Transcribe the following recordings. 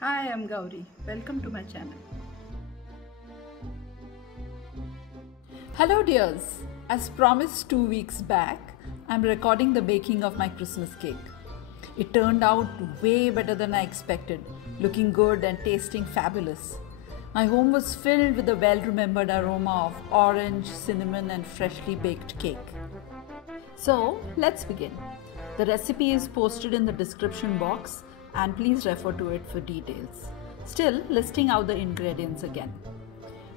Hi, I'm Gauri. Welcome to my channel. Hello dears, as promised 2 weeks back, I'm recording the baking of my Christmas cake. It turned out way better than I expected, looking good and tasting fabulous. My home was filled with the well-remembered aroma of orange, cinnamon and freshly baked cake. So let's begin. The recipe is posted in the description box and please refer to it for details. Still, listing out the ingredients again.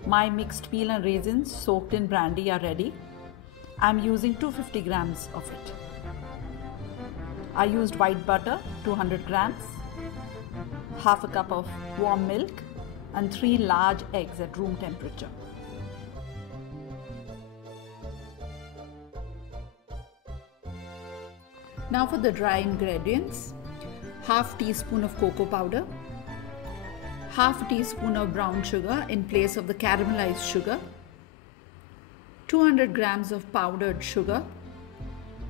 My mixed peel and raisins soaked in brandy are ready. I'm using 250 grams of it. I used white butter, 200 grams, half a cup of warm milk and 3 large eggs at room temperature. Now for the dry ingredients. Half teaspoon of cocoa powder, half a teaspoon of brown sugar in place of the caramelized sugar, 200 grams of powdered sugar,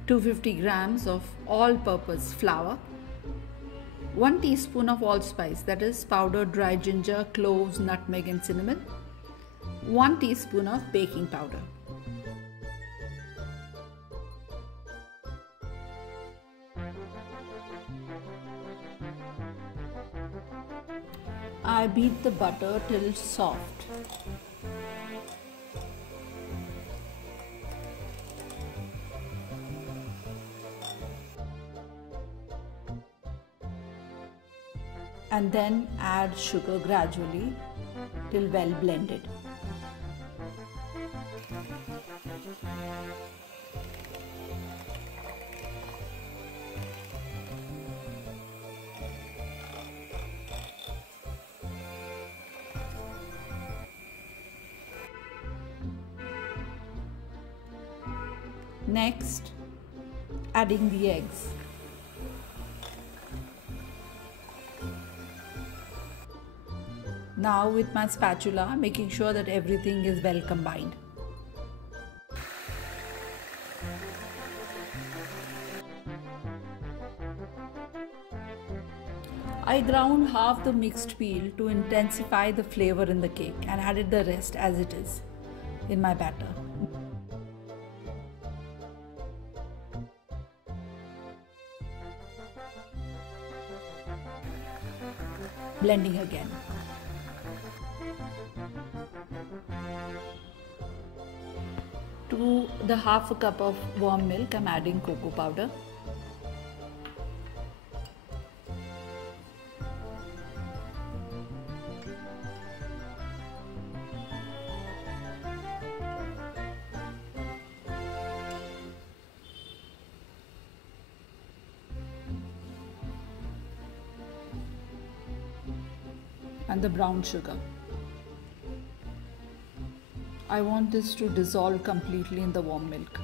250 grams of all-purpose flour, 1 teaspoon of allspice, that is powdered dry ginger, cloves, nutmeg and cinnamon, 1 teaspoon of baking powder. I beat the butter till soft. And then add sugar gradually till well blended. Next, adding the eggs. Now with my spatula, making sure that everything is well combined. I ground half the mixed peel to intensify the flavor in the cake and added the rest as it is in my batter. Blending again. To the half a cup of warm milk, I'm adding cocoa powder. And the brown sugar. I want this to dissolve completely in the warm milk.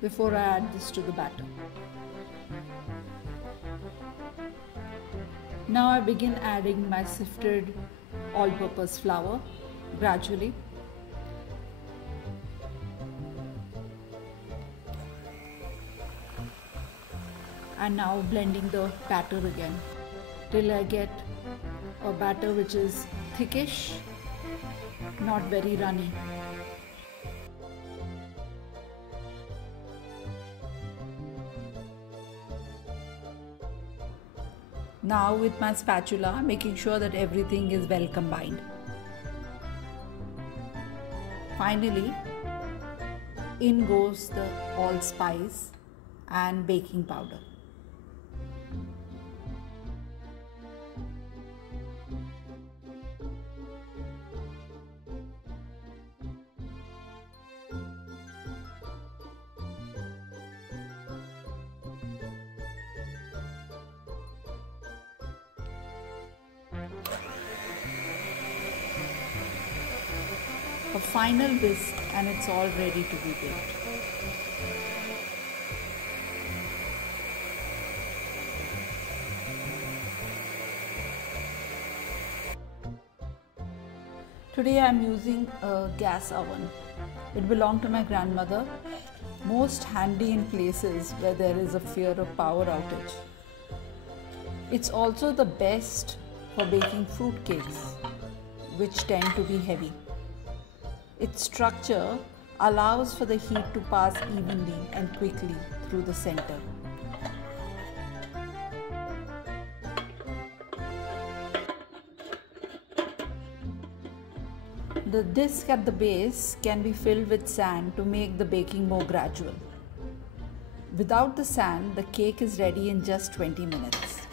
Before I add this to the batter. Now I begin adding my sifted all-purpose flour gradually. And now blending the batter again till I get a batter which is thickish, not very runny. Now with my spatula, making sure that everything is well combined. Finally, in goes the allspice and baking powder. A final whisk and it's all ready to be baked. Today I am using a gas oven. It belonged to my grandmother most handy in places where there is a fear of power outage. It's also the best for baking fruit cakes, which tend to be heavy. Its structure allows for the heat to pass evenly and quickly through the center. The disc at the base can be filled with sand to make the baking more gradual. Without the sand, the cake is ready in just 20 minutes.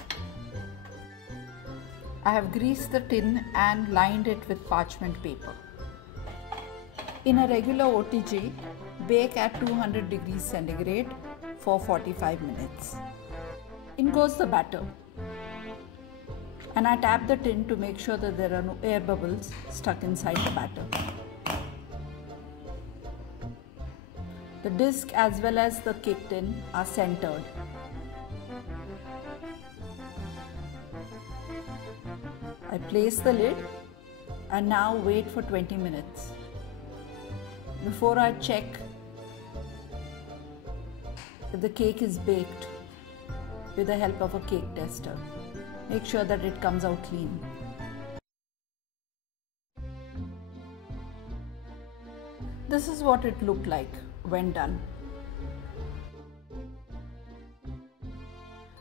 I have greased the tin and lined it with parchment paper. In a regular OTG, bake at 200 degrees centigrade for 45 minutes. In goes the batter. And I tap the tin to make sure that there are no air bubbles stuck inside the batter. The disc as well as the cake tin are centered. I place the lid and now wait for 20 minutes. Before I check if the cake is baked with the help of a cake tester. Make sure that it comes out clean. This is what it looked like when done.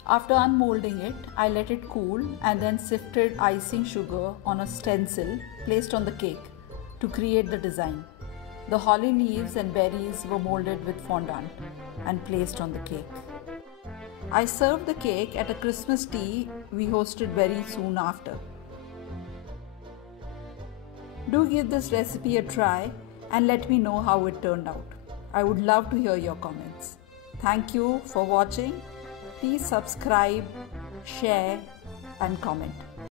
After unmolding it, I let it cool and then sifted icing sugar on a stencil placed on the cake to create the design. The holly leaves and berries were molded with fondant and placed on the cake. I served the cake at a Christmas tea we hosted very soon after. Do give this recipe a try and let me know how it turned out. I would love to hear your comments. Thank you for watching. Please subscribe, share and comment.